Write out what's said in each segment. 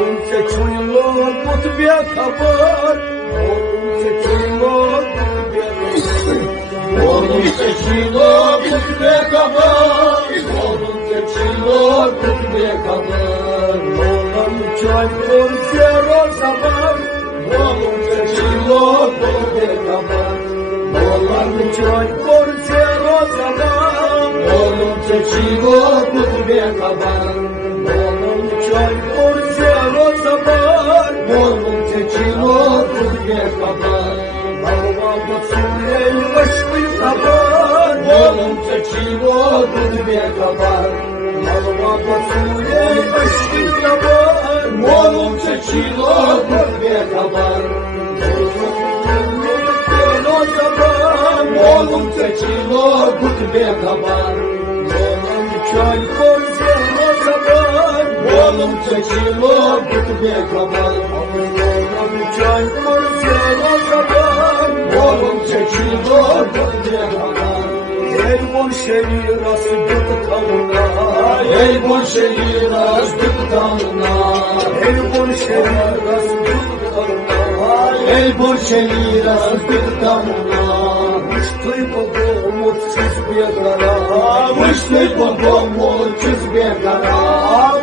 Oğlum seçiyor kutbiye kabar. Oğlum seçiyor kutbiye kabar. Oğlum seçiyor kutbiye kabar. Oğlum seçiyor kutbiye kabar. Oğlum çayır zero zaman. Oğlum seçiyor kutbiye kabar. Oğlum çayır zero zaman. Oğlum seçiyor kutbiye kabar. Oğlum çayır zero zaman. Oğlum seçiyor kutbiye kabar. Allah'a Suriye aşkı kabar. Oğlum seçiyor kutbiye kabar. Allah'a Suriye aşkı kabar. Oğlum seçiyor kutbiye kabar. Oğlum seçiyor kutbiye kabar. Oğlum çay korzero zaman. Oğlum seçiyor kutbiye kabar. Oğlum çay korzero zaman. Oğlum seçiyor kutbiye kabar. Ey bol şehir astık tamına. Ey bol şehir astık tamına. Ey bol şehir astık tamına. Ey bol şehir astık tamına. Мышкой по-дому чизбе гора. Мышкой по-дому чизбе гора.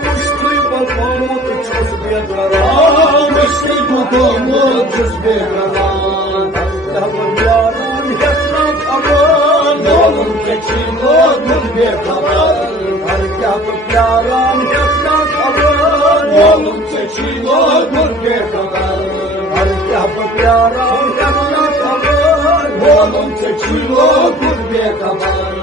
Мышкой по-дому чизбе гора. Мышкой по-дому чизбе гора. Yarın hepnak aman. Oğlum seçiyor kutbiye kabar. Yarın hepnak aman. Oğlum seçiyor kutbiye kabar. Yarın hepnak aman. Oğlum seçiyor kutbiye kabar.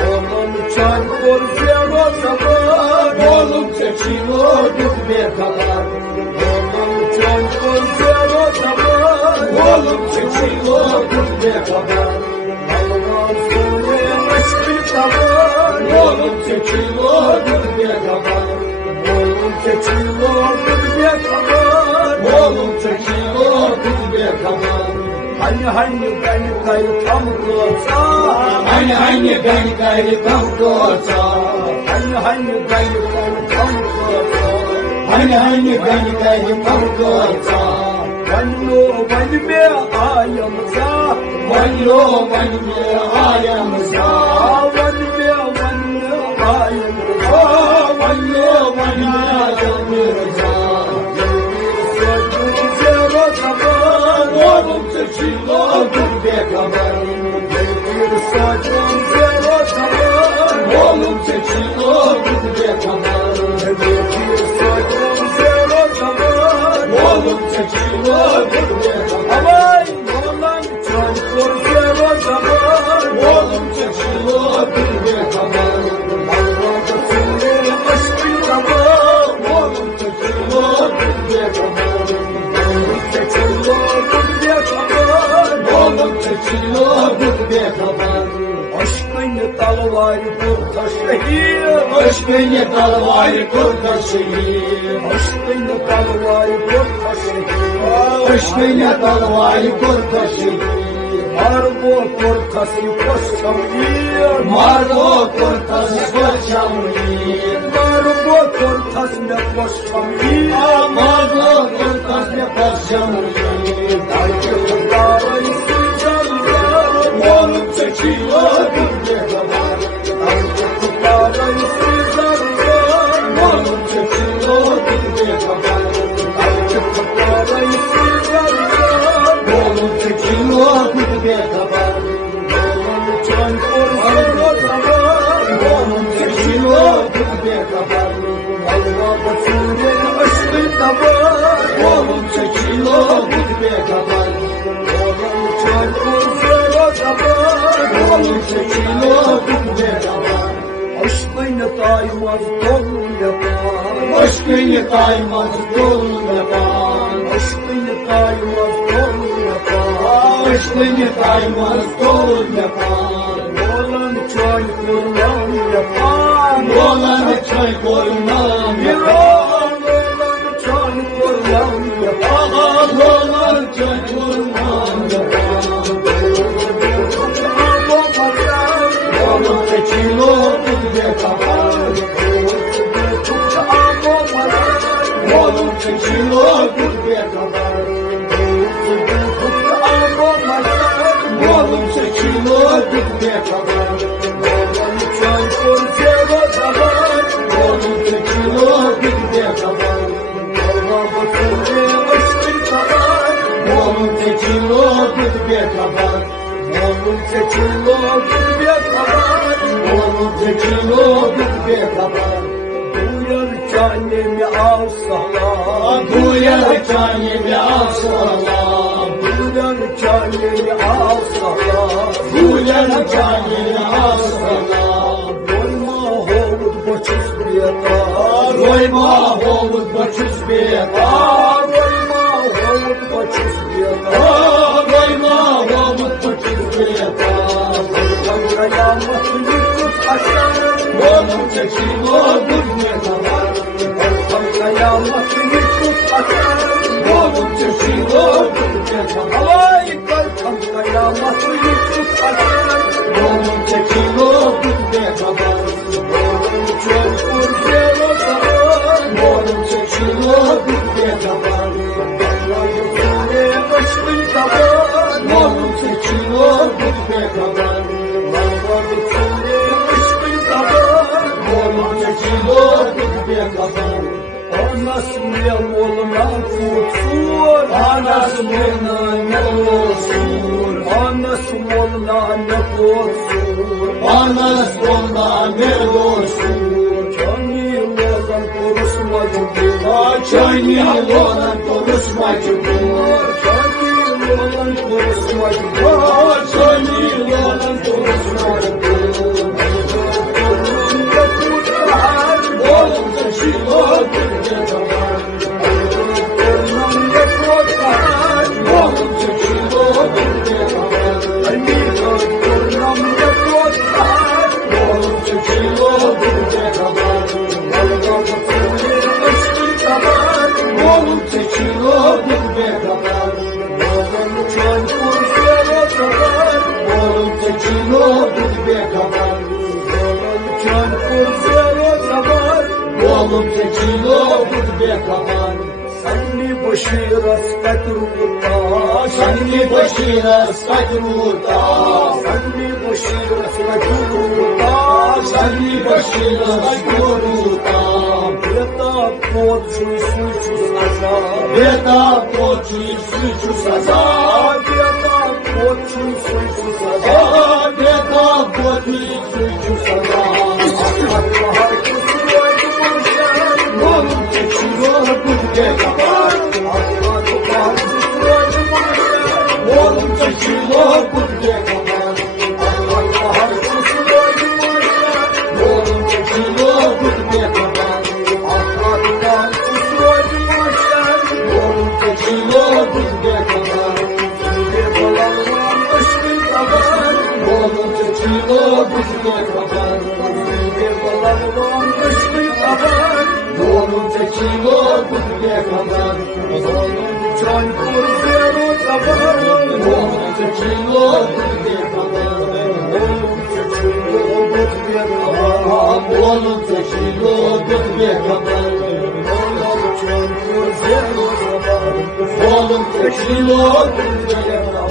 Oğlum çay korzero zaman. Oğlum seçiyor kutbiye kabar. Oğlum çay korzero zaman. Oğlum seçiyor kutbiye kabar. Allah'a Suriye aşkı kabar. Oğlum seçiyor kutbiye kabar. Oğlum seçiyor kutbiye kabar. Oğlum seçiyor kutbiye kabar. Hani beni gayrı tam kılsa. Hani beni gayrı tam kılsa. Hani beni gayrı tam kılsa. Hani beni gayrı tam kılsa. Vanyo vanime ayamıza. Vanyo vanime ayamıza. Vanime vanime ayamıza. Vanyo vanime ayamıza. Oğlum seçiyor kutbiye kabar. Bir saçın zero zaman. Oğlum seçiyor kutbiye kabar. Bir saçın zero zaman. Oğlum seçiyor kutbiye kabar. Aman oğlan çayır zero zaman. Oğlum seçiyor kutbiye kabar. Allah'a Suriye aşkı kabar. Oğlum seçiyor kutbiye kabar. Oğlum seçiyor kutbiye kabar. Oğlum seçiyor kutbiye kabar. Aşkın dalı var kurta şehir. Aşkın dalı var kurta şehir. Aşkın dalı var kurta şehir. Aşkın dalı var kurta şehir. Marbo kurtası koşamıyor. Marbo kurtası koşamıyor. Marbo kurtası ne koşamıyor. Marbo kurtası ne koşamıyor. Arkadaşlar sıcaklar. Oğlum seçiyor kutbiye kabar. Arkadaşlar sıcaklar. Oğlum seçiyor kutbiye kabar. Arkadaşlar sıcaklar. Oğlum seçiyor kutbiye kabar. Oğlum çay korzero zaman. Oğlum seçiyor kutbiye kabar. Allah'a Suriye aşkı kabar. Oğlum seçiyor kutbiye kabar. Oğlum çay korzero zaman. Oğlum seçiyor kutbiye kabar. Aşkını daymaz dolu yapan. Aşkını daymaz dolu yapan. Aşkını daymaz dolu yapan. Aşkını daymaz dolu yapan. Oğlan çay kurban yapan. Oğlan çay kurban yapan. Oğlan çay kurban yapan. Oğlan çay kurban yapan. Oğlum seçiyor kutbiye kabar. oğlum çekilo gitmeye kadar. Oğlum çekilo gitmeye kadar. Oğlum çaykur ceva zaman. Oğlum çekilo gitmeye kadar. Oğlum bakırı açtır kadar. Oğlum çekilo gitmeye kadar. Oğlum çekilo gitmeye kadar. Oğlum çekilo gitmeye kadar. Duyar canımı alsalar. Duyar canımı alsalar. Duyar canımı alsalar. Duyar canımı alsalar. Doyma hovuz başız bir yatar. Doyma hovuz başız bir yatar. Doyma hovuz başız bir yatar. Doyma hovuz başız bir yatar. Doyma yağmasın yıkıp aşağı. Oğlum çekilo gitmeye kadar. Doyma yağmasın yıkıp aşağı. Oğlum çekilo gitmeye kadar. Alay kalçamda yağmasın yıkıp aşağı. Oğlum çekilo gitmeye kadar. Oğlum çaykur ceva zaman. Oğlum çekilo gitmeye kadar. Vallahi açtın kaban. Oğlum çekilo gitmeye kadar. Vallahi açtın kaban. Oğlum çekilo gitmeye kadar. Anasın ya oğluna kurtsun. Anasın oğluna ne olsun. Anasın oğluna ne kurtsun. Anasın oğluna ne olsun. Canil olan konuşmacı bunlar. Canil olan konuşmacı bunlar. Canil olan konuşmacı bunlar. Canil olan konuşmacı bunlar. Oğlum çekilo gitmeye kadar. Oğlum çekilo gitmeye kadar. Oğlum çekilo gitmeye kadar. Oğlum çekilo gitmeye kadar. Oğlum çaykur ceva zaman. Oğlum çekilo gitmeye kadar. Oğlum çaykur ceva zaman. Oğlum çekilo gitmeye kadar. Sanni başına sakruta. Sanni başına sakruta. Sanni başına sakruta. Sanni başına sakruta. Beta poçuy suçu saza. Beta poçuy suçu saza. Beta poçuy suçu saza. Beta poçuy suçu saza. Oğlum çekilo gitmeye kadar. Oğlum çekilo gitmeye kadar. Oğlum çekilo gitmeye kadar. Oğlum çekilo gitmeye kadar. Oğlum çekilo gitmeye kadar. Oğlum çekilo gitmeye kadar. Oğlum çaykur ceva zaman. Oğlum çekilo gitmeye kadar. Oğlum çekilo gitmeye kadar. Oğlum çekilo gitmeye kadar. Oğlum çaykur ceva zaman. Oğlum çekilo gitmeye kadar.